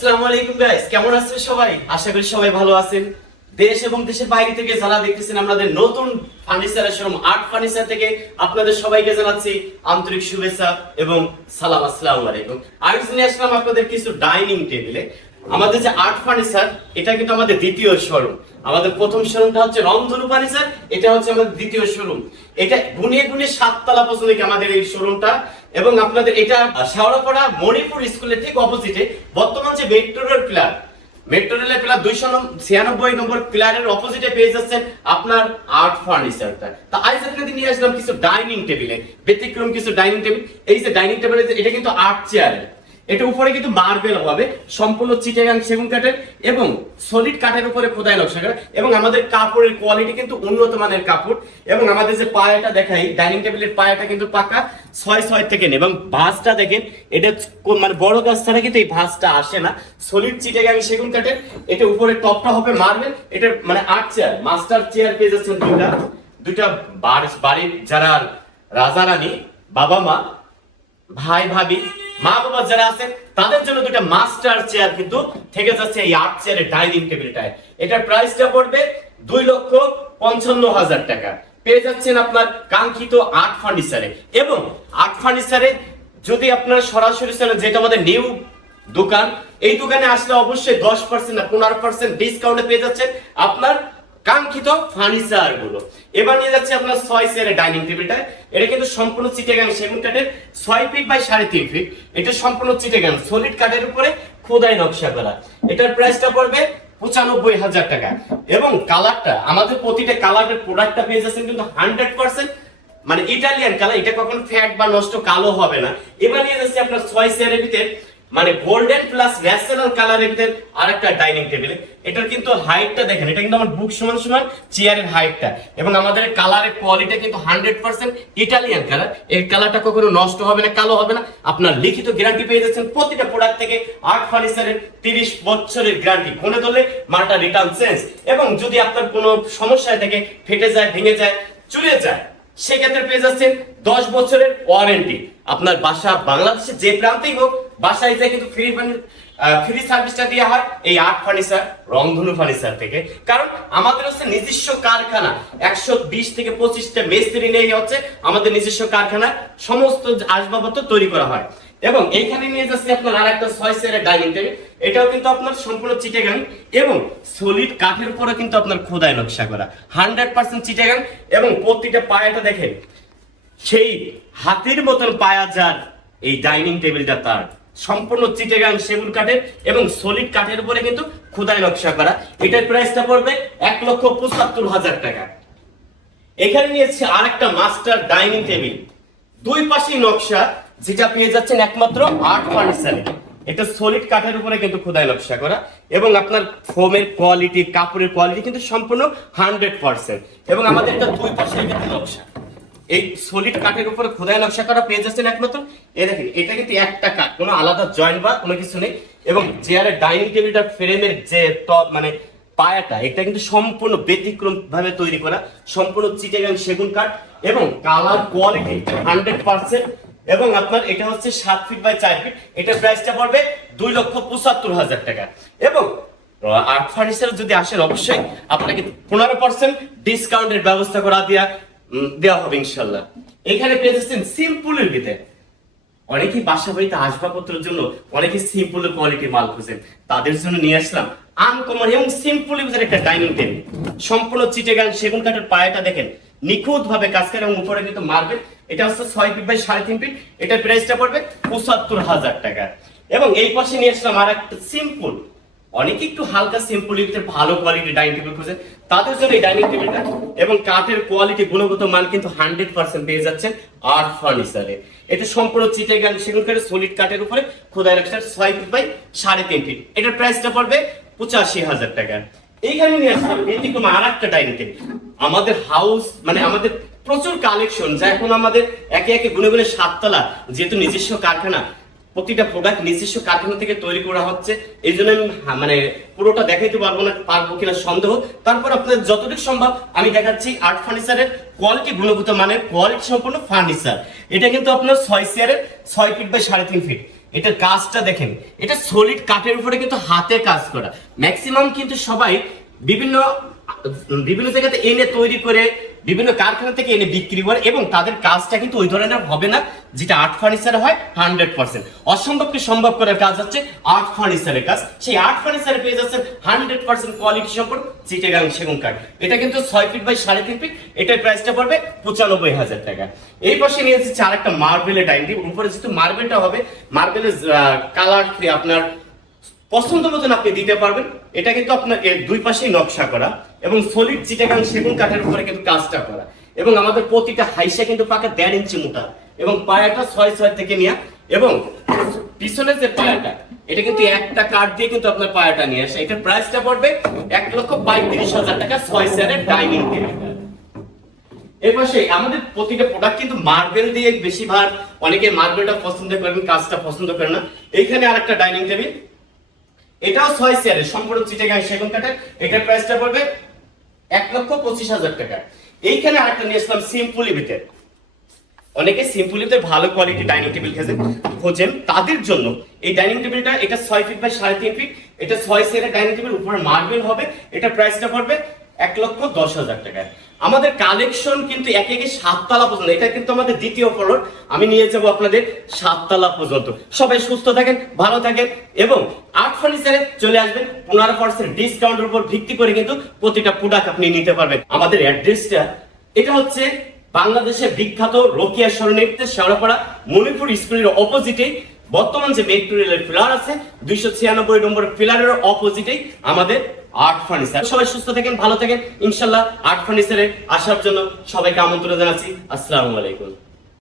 আসসালামু আলাইকুম গাইস, কেমন আছেন সবাই? আশা করি সবাই ভালো আছেন। দেশ এবং দেশের বাইরে থেকে যারা দেখতেছেন আমাদের নতুন ফার্নিচারের শোরুম আর্ট ফার্নিচার থেকে আপনাদের সবাইকে জানাচ্ছি আন্তরিক শুভেচ্ছা এবং সালাম। আসসালামু আলাইকুম। আমি নিয়ে আসলাম আপনাদের কিছু ডাইনিং টেবিলে। আমাদের যে আর্ট ফার্নিচার, এটা কিন্তু আমাদের দ্বিতীয় শোরুম। আমাদের প্রথম শোরুমটা হচ্ছে রংধনু ফার্নিচার, এটা হচ্ছে আমাদের দ্বিতীয় শোরুম। এটা গুনিয়ে গুনিয়ে 7 তলা পর্যন্ত আমাদের এই শোরুমটা। এবং আপনাদের এটা শেওড়াপাড়া মণিপুর স্কুলের ঠিক অপোজিটে বর্তমান যে মেট্রো রেলের প্লার 296 নম্বর প্লারের অপোজিটে পেয়ে যাচ্ছেন আপনার আর্ট ফার্নিচারটা। তা আজ আপনাদের নিয়ে আসলাম কিছু ডাইনিং টেবিলে, ব্যতিক্রম কিছু ডাইনিং টেবিল। এই যে ডাইনিং টেবিল, এটা কিন্তু আর্ট চেয়ারের, এটা উপরে কিন্তু মার্বেল হবে, সম্পূর্ণ চিটাগাং সেগুন কাঠের এবং সলিড কাঠের উপরে খোদাই নকশা করা। এবং আমাদের কাপড়ের কোয়ালিটি কিন্তু উন্নত মানের কাপড়। এবং আমাদের যে পায়াটা দেখাই, ডাইনিং টেবিলের পায়াটা কিন্তু পাকা 6 থেকে নেই। এবং ভাঁজটা দেখেন, এটা মানে বড় গাছ ছাড়া কিন্তু এই ভাঁজটা আসে না, সলিড চিটাগাং সেগুন কাঠের। এটা উপরে টপটা হবে মার্বেল। এটা মানে আর্ট চেয়ার, মাস্টার চেয়ার পেয়ে যাচ্ছেন দুইটা বাড়ির যারা রাজা রানী, বাবা মা, ভাই ভাবি, মা বাবা যারা আছে তাদের জন্য দুটো মাস্টার চেয়ার কিন্তু থেকে যাচ্ছে এই আর্ট চেয়ারের ডাইনিং টেবিলটায়। এটার প্রাইসটা পড়বে 2,55,000 টাকা। পেয়ে যাচ্ছেন আপনার কাঙ্ক্ষিত আর্ট ফার্নিচারে। এবং আর্ট ফার্নিচারে যদি আপনার সরাসরি চলেন, যেটা আমাদের নিউ দোকান, এই দোকানে আসলে অবশ্যই 10% না 15% ডিসকাউন্টে পেয়ে যাচ্ছেন আপনার কাঙ্ক্ষিত ফার্নিচার গুলো। এবার নিয়ে যাচ্ছে আপনার 6 চেয়ারের ডাইনিং টেবিলটা। এটা কিন্তু সম্পূর্ণ চিটাগাং সেগুন কাঠের, 6 ফিট বাই 3.5 ফিট। এটা সম্পূর্ণ চিটাগাং সলিড কাঠের উপরে খোদাই নকশা করা। এটার প্রাইসটা পড়বে 95,000 টাকা। এবং কালারটা, আমাদের প্রতিটা কালারের প্রোডাক্টটা পেয়ে যাচ্ছেন কিন্তু 100% মানে ইটালিয়ান কালার। এটা কখনো ফ্যাট বা নষ্ট কালো হবে না। এবার নিয়ে যাচ্ছে আপনার 6 চেয়ারের ভিতরে মানে গোল্ডেন প্লাস ন্যাচারাল কালারের ভিতরে আরেকটা ডাইনিং টেবিলে। এটার কিন্তু হাইটটা দেখেন, এটা কিন্তু আমার বুক সমান সমান চেয়ারের হাইটটা। এবং আমাদের কালারের কোয়ালিটি কিন্তু 100% ইটালিয়ান কালার। এই কালারটা কখনো নষ্ট হবে না, কালো হবে না। আপনার লিখিত গ্যারান্টি পেয়ে যাচ্ছেন প্রতিটা প্রোডাক্ট থেকে। আর্ট ফার্নিচারের 30 বছরের গ্যারান্টি, কোনে ধরলে মালটা রিটার্ন চেঞ্জ। এবং যদি আপনার কোনো সমস্যা থেকে ফেটে যায়, ভেঙে যায়, চুরে যায়, সেক্ষেত্রে পেয়ে যাচ্ছেন 10 বছরের ওয়ারেন্টি। আপনার বাসা বাংলাদেশের যে প্রান্তেই হোক, বাসায় যায় কিন্তু ফ্রি সার্ভিসটা দেওয়া হয় এই আর্ট ফার্নিচার রংধনু ফার্নিচার থেকে। কারণ আমাদের হচ্ছে নিজস্ব কারখানা, 120 থেকে 25টা মিস্ত্রি নিয়ে হচ্ছে আমাদের নিজস্ব কারখানা সমস্ত আসবাবপত্র তৈরি করা হয়। এবং এইখানে নিয়ে যাচ্ছে আপনার আরেকটা 6 চেয়ারের ডাইনিং টেবিল। এটাও কিন্তু আপনার সম্পূর্ণ চিটাগাং এবং সলিড কাঠের উপরে কিন্তু আপনার খোদাই নকশা করা, 100% চিটাগাং। এবং প্রতিটা পায়াটা দেখেন, সেই হাতির মতন পায়া যার এই ডাইনিং টেবিলটা, তার সম্পূর্ণ চিটাগাং সেগুন কাঠের এবং সলিড কাঠের উপরে কিন্তু খোদাই নকশা করা। এটার প্রাইসটা পড়বে 1,75,000 টাকা। এখানে নিয়েছি আরেকটা মাস্টার ডাইনিং টেবিল, দুই পাশেই নকশা, যেটা পেয়ে যাচ্ছেন একমাত্র আর্ট ফার্নিচারে। এটা সলিড কাঠের উপরে কিন্তু খোদাই নকশা করা। এবং আপনার ফোমের কোয়ালিটি, কাপড়ের কোয়ালিটি কিন্তু সম্পূর্ণ 100%। এবং আমাদের এটা দুই পাশে কিন্তু নকশা, এই সলিড কাঠের উপরে খোদাই নকশা করা পেয়ে যাচ্ছেন একমাত্র। এই দেখেন, এটা কিন্তু একটা কাঠ, কোনো আলাদা জয়েন্ট বা কোনো কিছু নেই। এবং চেয়ারের ডাইনিং টেবিলটার ফ্রেমের যে টপ মানে পায়াটা, এটা কিন্তু সম্পূর্ণ ব্যতিক্রম ভাবে তৈরি করা, সম্পূর্ণ চিটাগাং সেগুন কাঠ। এবং কালার কোয়ালিটি 100%। এবং আপনার এটা হচ্ছে 7 ফিট বাই 4 ফিট। এটার প্রাইসটা পড়বে 2,75,000 টাকা। এবং আর্ট ফার্নিচার যদি আসেন, অবশ্যই আপনাকে 15% ডিসকাউন্টের ব্যবস্থা করা দেওয়া হবে ইনশাল্লাহ। এখানে পেয়ে যাচ্ছেন সিম্পলের ভিতরে। অনেকেই বাসা বাড়িতে আসবাবপত্রের জন্য অনেকে সিম্পল কোয়ালিটি মাল খুঁজেন, তাদের জন্য নিয়ে আসলাম আনকমন এবং সিম্পলের ভিতরে একটা ডাইনিং টেবিল, সম্পূর্ণ চিটাগাং সেগুন কাঠের পায়াটা দেখেন নিখুঁত ভাবে কাজ করে এবং উপরে কিন্তু মার্বেল। এটা হচ্ছে 6 ফিট বাই 3.5 ফিট। এটার প্রাইসটা পড়বে 75,000 টাকা। এবং এই পাশে নিয়ে আসলাম আর একটা সিম্পল, অনেকে একটু হালকা সিম্পলের ভিতরে ভালো কোয়ালিটি ডাইনিং টেবিল খুঁজেন, তাদের জন্য এই ডাইনিং টেবিলটা। এবং কাঠের কোয়ালিটি, গুণগত মান কিন্তু 100% পেয়ে যাচ্ছেন আর্ট ফার্নিচারে। এটা সম্পূর্ণ চিটাগাং সেগুন কাঠের সলিড কাঠের উপরে খোদাই নকশা, 6 ফিট বাই 3.5 ফিট। এটার প্রাইসটা পড়বে 85,000 টাকা। এইখানে নিয়ে আসলাম ব্যতিক্রম আর একটা ডাইনিং টেবিল। আমাদের হাউস মানে আমাদের প্রচুর কালেকশন, যা এখন আমাদের একে একে গুনে গুনে 7 তলা, যেহেতু নিজস্ব কারখানা, প্রতিটা প্রোডাক্ট নিজস্ব কারখানা থেকে তৈরি করা হচ্ছে। এই জন্য আমি মানে পুরোটা দেখাইতে পারবো কিনা সন্দেহ। তারপর আপনাদের যতটুকু সম্ভব আমি দেখাচ্ছি আর্ট ফার্নিচারের কোয়ালিটি, গুণগত মানের কোয়ালিটি সম্পূর্ণ ফার্নিচার। এটা কিন্তু আপনার 6 চেয়ারের 6 ফিট বাই 3.5 ফিট। এটার কাজটা দেখেন, এটা সলিড কাঠের উপরে কিন্তু হাতে কাজ করা। ম্যাক্সিমাম কিন্তু সবাই বিভিন্ন বিভিন্ন জায়গাতে এনে তৈরি করে বিভিন্ন কারখানা থেকে এনে বিক্রি করে, এবং তাদের কাজটা কিন্তু ওই ধরনের হবে না যেটা আর্ট ফার্নিচারে হয় 100%। অসম্ভবকে সম্ভব করার কাজ হচ্ছে আর্ট ফার্নিচারের কাজ। সেই আর্ট ফার্নিচারে পেয়ে যাচ্ছেন 100% কোয়ালিটি সম্পন্ন চিটাগাং সেগুন কাঠ। এটা কিন্তু 6 ফিট বাই 3.5 ফিট। এটার প্রাইসটা পড়বে 95,000 টাকা। এই পাশে নিয়ে এসেছি আরেকটা মার্বেলের ডাইনিং টেবিল। উপরে যেহেতু মার্বেলটা হবে, মার্বেলের কালার আপনার পছন্দ মতন আপনি দিতে পারবেন। এটা কিন্তু আপনার এর দুই পাশেই নকশা করা এবং সলিড চিটাগাং সেগুন কাঠের উপরে কিন্তু কাজটা করা, এবং আমাদের প্রতিটা হাইসা কিন্তু পাকা 1.5 ইঞ্চি মোটা, এবং পায়াটা 6 থেকে নিয়ে, এবং পিছনের যে পায়াটা এটা কিন্তু একটা কাঠ দিয়ে কিন্তু আপনার পায়াটা নিয়ে আসে। এটার প্রাইসটা পড়বে 1,35,000 টাকা 6 চেয়ারের ডাইনিং টেবিল। এর পাশে আমাদের প্রতিটা প্রোডাক্ট কিন্তু মার্বেল দিয়ে বেশিরভাগ, অনেকে মার্বেলটা পছন্দ করেন, কাজটা পছন্দ করেন না। এইখানে আরেকটা ডাইনিং টেবিল, এটাও 6 চেয়ারের সম্পূর্ণ চিটাগাং সেগুন কাঠের। এটার প্রাইসটা পড়বে 1,25,000 টাকা। এইখানে আরেকটা নিয়ে আসলাম সিম্পলিতে। অনেকে সিম্পলিতে ভালো কোয়ালিটি ডাইনিং টেবিল খোঁজেন, তাদের জন্য এই ডাইনিং টেবিলটা, এটা 6 ফিট বাই 3.5 ফিট। এটা 6 চেয়ারের ডাইনিং টেবিল, উপরে মার্বেল হবে। এটার প্রাইসটা পড়বে 1,10,000 টাকা। আমাদের কালেকশন কিন্তু একে 7 তলা পর্যন্ত। এটা কিন্তু আমাদের দ্বিতীয় ফ্লোর, আমি নিয়ে যাবো আপনাদের 7 তলা পর্যন্ত। সবাই সুস্থ থাকেন, ভালো থাকেন, এবং আর্ট ফার্নিচারে চলে আসবেন। 15% ডিসকাউন্টের উপর ভিত্তি করে কিন্তু প্রতিটা প্রোডাক্ট আপনি নিতে পারবেন। আমাদের অ্যাড্রেসটা এটা হচ্ছে বাংলাদেশের বিখ্যাত রোকিয়া সরণিতে শেওড়াপাড়া মণিপুর স্কুলের অপোজিটে, বর্তমান যে মেট্রো রেলের পিলার আছে 296 নম্বর পিলারের অপোজিটেই আমাদের আর্ট ফার্নিচার। সবাই সুস্থ থাকেন, ভালো থাকেন। ইনশাআল্লাহ আর্ট ফার্নিচারে আসার জন্য সবাইকে আমন্ত্রণ জানাচ্ছি। আসসালামু আলাইকুম।